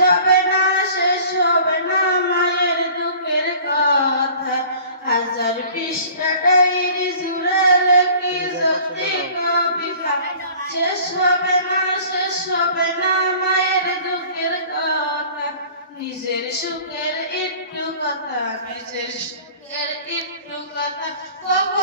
হবে না, শেষ হবে না মায়ের দুঃখের কথা। হাজার পৃষ্ঠা ডায়েরি জুড়ালে কি সত্যি কবিতা। শেষ হবে না, শেষ হবে না মায়ের দুঃখের কথা। নিজের সুখের একটু কথা, নিজের সুখের একটু কথা কখন